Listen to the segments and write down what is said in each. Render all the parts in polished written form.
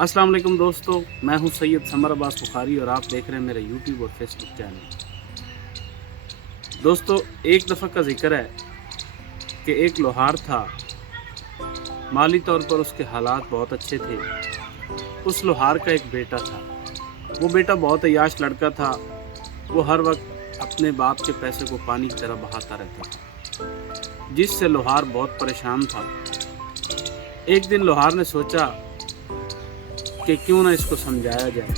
अस्सलाम वालेकुम दोस्तों, मैं हूं सैयद समर अब्बास बुखारी और आप देख रहे हैं मेरा यूट्यूब और फेसबुक चैनल। दोस्तों, एक दफ़ा का जिक्र है कि एक लोहार था। माली तौर पर उसके हालात बहुत अच्छे थे। उस लोहार का एक बेटा था। वो बेटा बहुत अय्याश लड़का था। वो हर वक्त अपने बाप के पैसे को पानी की तरह बहाता रहता था, जिससे लोहार बहुत परेशान था। एक दिन लोहार ने सोचा कि क्यों ना इसको समझाया जाए।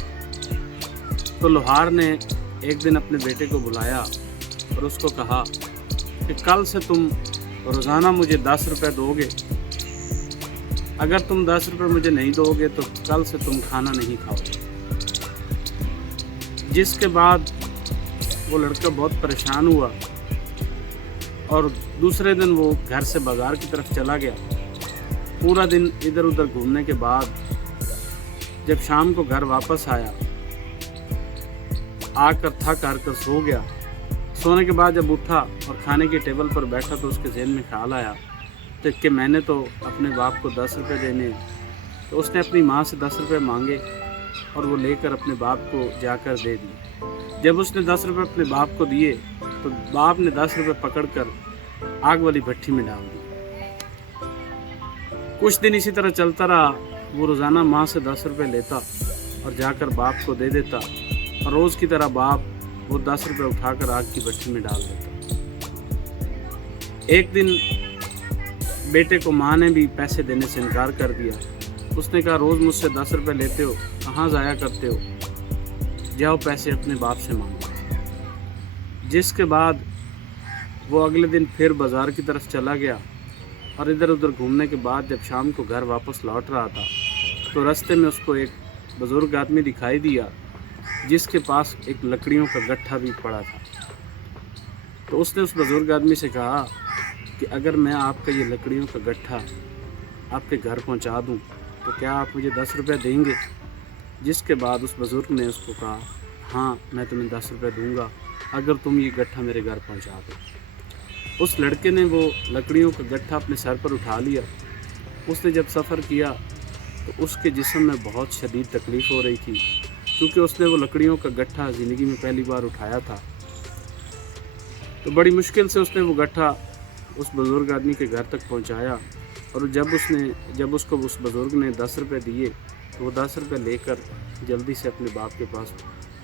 तो लोहार ने एक दिन अपने बेटे को बुलाया और उसको कहा कि कल से तुम रोज़ाना मुझे 10 रुपये दोगे। अगर तुम 10 रुपये मुझे नहीं दोगे तो कल से तुम खाना नहीं खाओगे। जिसके बाद वो लड़का बहुत परेशान हुआ और दूसरे दिन वो घर से बाज़ार की तरफ चला गया। पूरा दिन इधर उधर घूमने के बाद जब शाम को घर वापस आया, आकर थक हार कर सो गया। सोने के बाद जब उठा और खाने की टेबल पर बैठा तो उसके ज़हन में ख्याल आया कि मैंने तो अपने बाप को 10 रुपये देने। तो उसने अपनी माँ से 10 रुपये मांगे और वो लेकर अपने बाप को जाकर दे दिए। जब उसने 10 रुपये अपने बाप को दिए तो बाप ने 10 रुपये पकड़कर आग वाली भट्टी में डाल दिए। कुछ दिन इसी तरह चलता रहा। वो रोज़ाना माँ से 10 रुपये लेता और जाकर बाप को दे देता और रोज़ की तरह बाप वो 10 रुपये उठाकर आग की भट्टी में डाल देता। एक दिन बेटे को माँ ने भी पैसे देने से इनकार कर दिया। उसने कहा, रोज़ मुझसे 10 रुपये लेते हो, कहाँ ज़ाया करते हो, जाओ पैसे अपने बाप से मांगो। जिसके बाद वो अगले दिन फिर बाज़ार की तरफ चला गया और इधर उधर घूमने के बाद जब शाम को घर वापस लौट रहा था तो रास्ते में उसको एक बुज़ुर्ग आदमी दिखाई दिया जिसके पास एक लकड़ियों का गट्ठा भी पड़ा था। तो उसने उस बुज़ुर्ग आदमी से कहा कि अगर मैं आपका ये लकड़ियों का गट्ठा आपके घर पहुंचा दूं तो क्या आप मुझे 10 रुपये देंगे। जिसके बाद उस बुज़ुर्ग ने उसको कहा, हाँ मैं तुम्हें 10 रुपये दूँगा अगर तुम ये गट्ठा मेरे घर पहुँचा दो। उस लड़के ने वो लकड़ियों का गट्ठा अपने सर पर उठा लिया। उसने जब सफ़र किया तो उसके जिस्म में बहुत शदीद तकलीफ़ हो रही थी, क्योंकि उसने वो लकड़ियों का गट्ठा ज़िंदगी में पहली बार उठाया था। तो बड़ी मुश्किल से उसने वो गट्ठा उस बुज़ुर्ग आदमी के घर तक पहुंचाया और जब उसको उस बुज़ुर्ग ने 10 रुपये दिए तो वो 10 रुपये लेकर जल्दी से अपने बाप के पास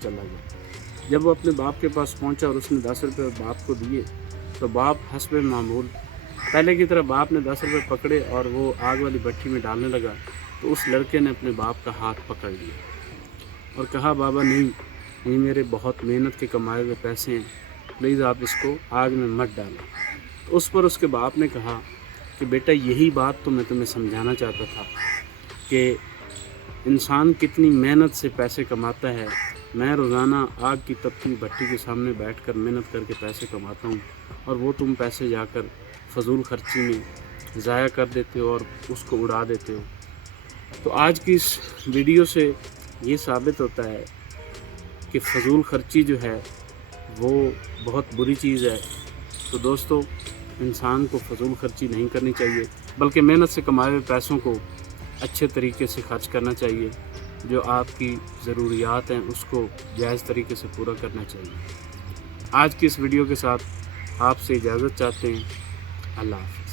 चला गया। जब वो अपने बाप के पास पहुंचा और उसने 10 रुपये बाप को दिए तो बाप हस्बे मामूल पहले की तरह बाप ने 10 रुपये पकड़े और वो आग वाली भट्टी में डालने लगा। तो उस लड़के ने अपने बाप का हाथ पकड़ लिया और कहा, बाबा नहीं, ये मेरे बहुत मेहनत के कमाए हुए पैसे हैं, प्लीज़ आप इसको आग में मत डालें। तो उस पर उसके बाप ने कहा कि बेटा, यही बात तो मैं तुम्हें समझाना चाहता था कि इंसान कितनी मेहनत से पैसे कमाता है। मैं रोज़ाना आग की तपती भट्टी के सामने बैठकर मेहनत करके पैसे कमाता हूँ और वो तुम पैसे जाकर फजूल खर्ची में ज़ाया कर देते हो और उसको उड़ा देते हो। तो आज की इस वीडियो से ये साबित होता है कि फ़जूल खर्ची जो है वो बहुत बुरी चीज़ है। तो दोस्तों, इंसान को फ़जूल खर्ची नहीं करनी चाहिए, बल्कि मेहनत से कमाए हुए पैसों को अच्छे तरीके से खर्च करना चाहिए। जो आपकी ज़रूरियात हैं उसको जायज़ तरीके से पूरा करना चाहिए। आज की इस वीडियो के साथ आपसे इजाज़त चाहते हैं। अल्लाह हाफ़िज़।